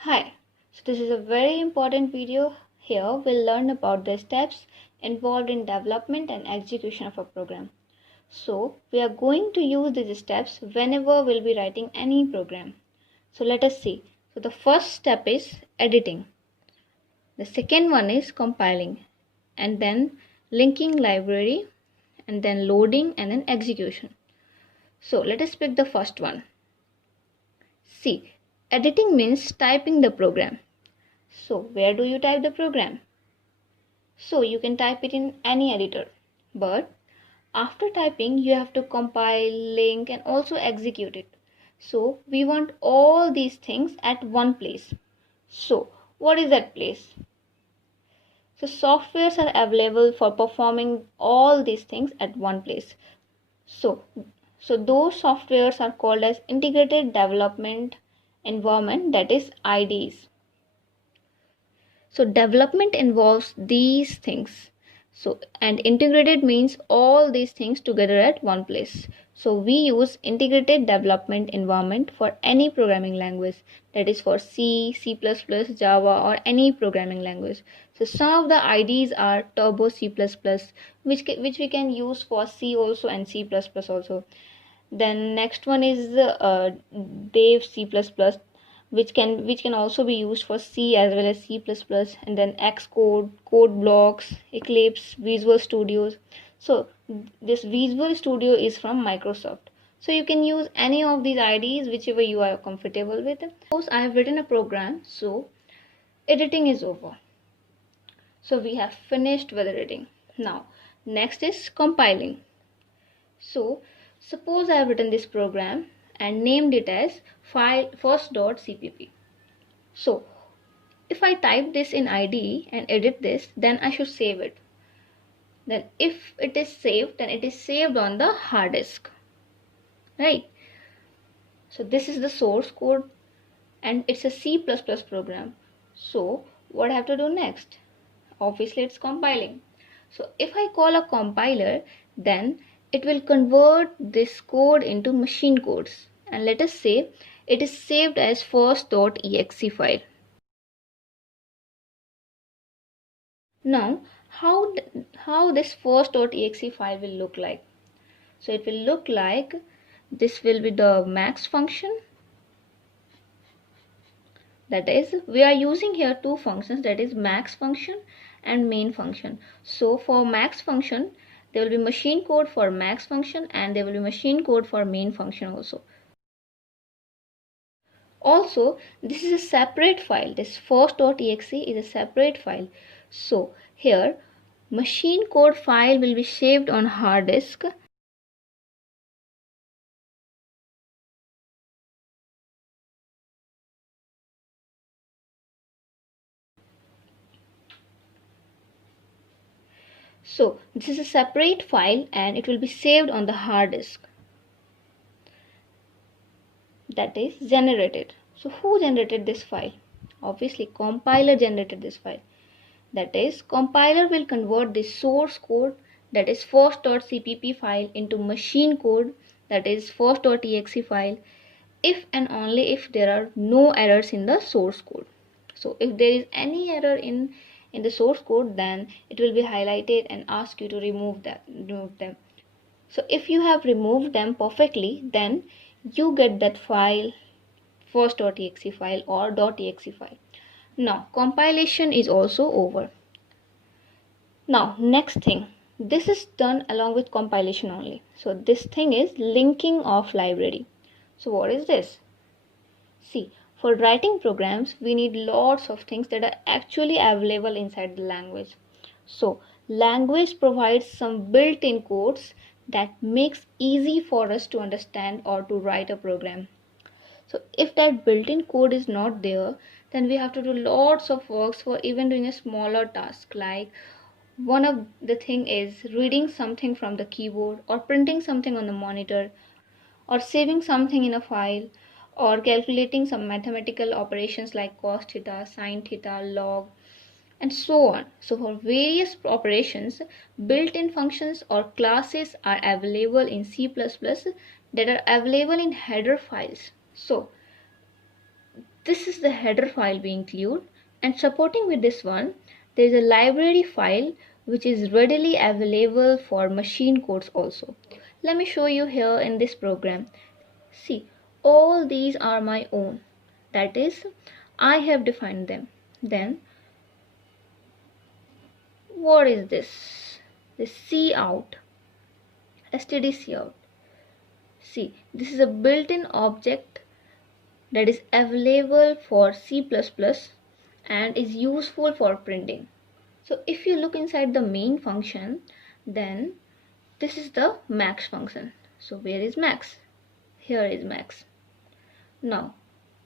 Hi, so this is a very important video. Here we'll learn about the steps involved in development and execution of a program. So we are going to use these steps whenever we'll be writing any program. So let us see. So the first step is editing. The second one is compiling, and then linking library, and then loading, and then execution. So let us pick the first one. See, editing means typing the program. So where do you type the program? So you can type it in any editor. But after typing, you have to compile, link, and also execute it. So we want all these things at one place. So what is that place? So softwares are available for performing all these things at one place. So, so those softwares are called as integrated development environment, that is IDEs. So development involves these things. So and integrated means all these things together at one place. So we use integrated development environment for any programming language, that is for C, C++, Java, or any programming language. So some of the IDs are Turbo C++, which we can use for C also and C++ also. Then next one is Dave C++, which can also be used for C as well as C++, and then Xcode, Code Blocks, Eclipse, Visual Studios. So this Visual Studio is from Microsoft. So you can use any of these IDs, whichever you are comfortable with. Suppose I have written a program, so editing is over. So we have finished with editing. Now next is compiling. So suppose I have written this program and named it as file first.cpp. So if I type this in IDE and edit this, then I should save it. Then if it is saved, then it is saved on the hard disk, right? So this is the source code and it's a C++ program. So what I have to do next? Obviously it's compiling. So if I call a compiler, then it will convert this code into machine codes, and let us say it is saved as first.exe file. Now how this first.exe file will look like? So it will look like this will be the max function. That is, we are using here two functions, that is max function and main function. So for max function, there will be machine code for max function and there will be machine code for main function also. Also, this is a separate file. This first.exe is a separate file. So here, machine code file will be saved on hard disk. So this is a separate file and it will be saved on the hard disk. That is generated. So who generated this file? Obviously compiler generated this file. That is, compiler will convert the source code, that is first.cpp file, into machine code, that is first.exe file, if and only if there are no errors in the source code. So if there is any error in the source code, then it will be highlighted and ask you to remove them. So if you have removed them perfectly, then you get that file, first.exe file or .exe file. Now compilation is also over. Now next thing, this is done along with compilation only. So this thing is linking of library. So what is this? See, for writing programs, we need lots of things that are actually available inside the language. So language provides some built-in codes that makes easy for us to understand or to write a program. So if that built-in code is not there, then we have to do lots of works for even doing a smaller task, like one of the thing is reading something from the keyboard or printing something on the monitor or saving something in a file or calculating some mathematical operations like cos theta, sin theta, log, and so on. So for various operations, built-in functions or classes are available in C++ that are available in header files. So this is the header file we include, and supporting with this one, there is a library file which is readily available for machine codes also. Let me show you here in this program. See, all these are my own. That is, I have defined them. Then, what is this? The cout, std cout. See, this is a built-in object that is available for C++ and is useful for printing. So if you look inside the main function, then this is the max function. So where is max? Here is max. Now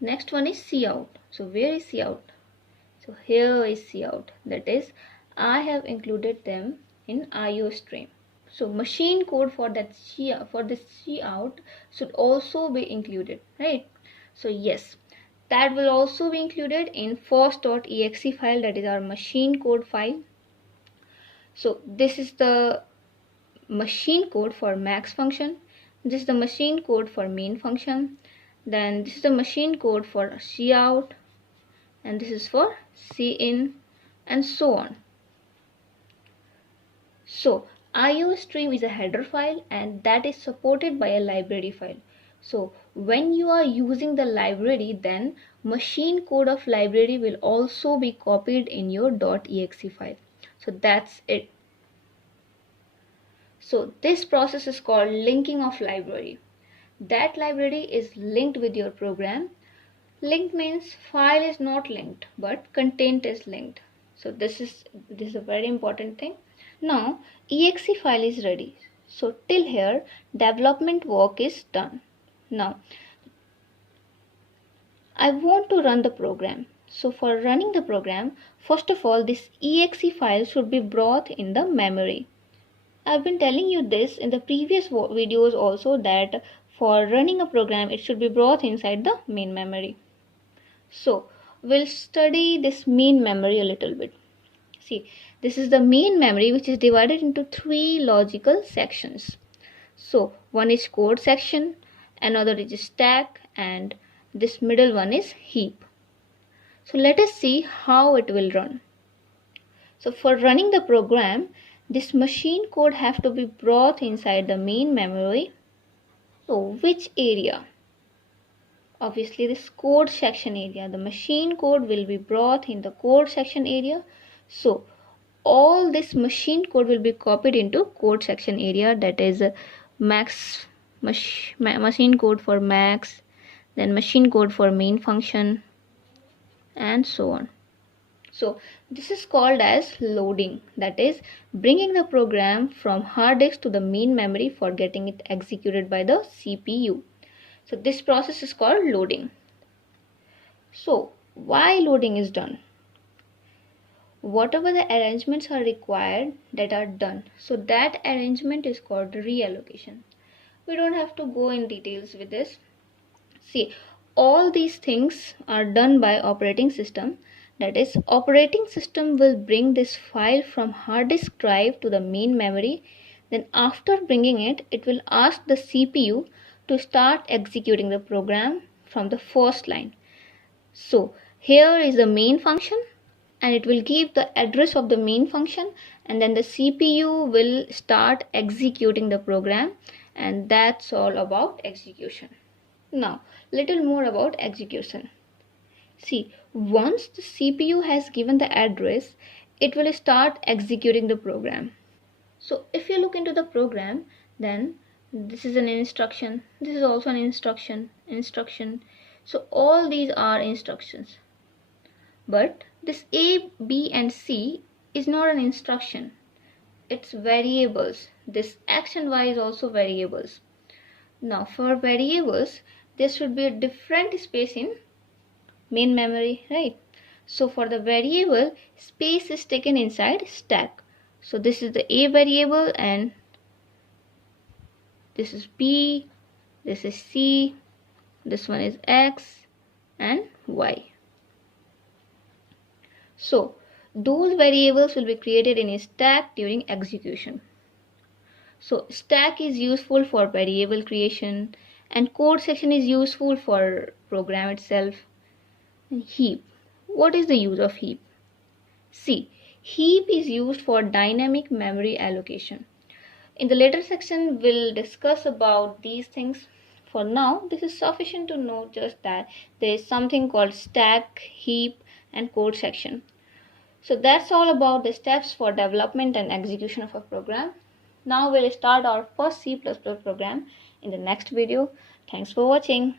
next one is cout. So where is cout? So here is cout. That is, I have included them in IO stream. So machine code for that for this cout should also be included, right? So yes, that will also be included in first.exe file, that is our machine code file. So this is the machine code for max function, this is the machine code for main function, then this is the machine code for cout, and this is for cin, and so on. So IO stream is a header file and that is supported by a library file. So when you are using the library, then machine code of library will also be copied in your .exe file. So that's it. So this process is called linking of library. That library is linked with your program. Linked means file is not linked, but content is linked. So this is a very important thing. Now exe file is ready. So till here development work is done. Now I want to run the program. So for running the program, first of all this exe file should be brought in the memory. I've been telling you this in the previous videos also, that for running a program it should be brought inside the main memory. So we'll study this main memory a little bit. See, this is the main memory which is divided into 3 logical sections. So one is code section, another is stack, and this middle one is heap. So let us see how it will run. So for running the program, this machine code have to be brought inside the main memory. So which area? Obviously this code section area. The machine code will be brought in the code section area. So all this machine code will be copied into code section area, that is max machine code for max, then machine code for main function, and so on. So this is called as loading, that is bringing the program from hard disk to the main memory for getting it executed by the CPU. So this process is called loading. So why loading is done? Whatever the arrangements are required that are done, so that arrangement is called reallocation. We don't have to go in details with this. See, all these things are done by operating system. That is, operating system will bring this file from hard disk drive to the main memory. Then after bringing it, it will ask the CPU to start executing the program from the first line. So here is the main function, and it will give the address of the main function, and then the CPU will start executing the program, and that's all about execution. Now little more about execution. See, once the CPU has given the address, it will start executing the program. So if you look into the program, then this is an instruction, this is also an instruction. So all these are instructions. But this A, B and C is not an instruction. It's variables. This action Y is also variables. Now for variables, there should be a different space in main memory, right? So for the variable, space is taken inside stack. So this is the A variable, and this is B, this is C, this one is X and Y. So those variables will be created in a stack during execution. So stack is useful for variable creation, and code section is useful for program itself. Heap. What is the use of heap? See, heap is used for dynamic memory allocation. In the later section, we'll discuss about these things. For now, this is sufficient to know just that there is something called stack, heap, and code section. So that's all about the steps for development and execution of a program. Now we'll start our first C++ program in the next video. Thanks for watching.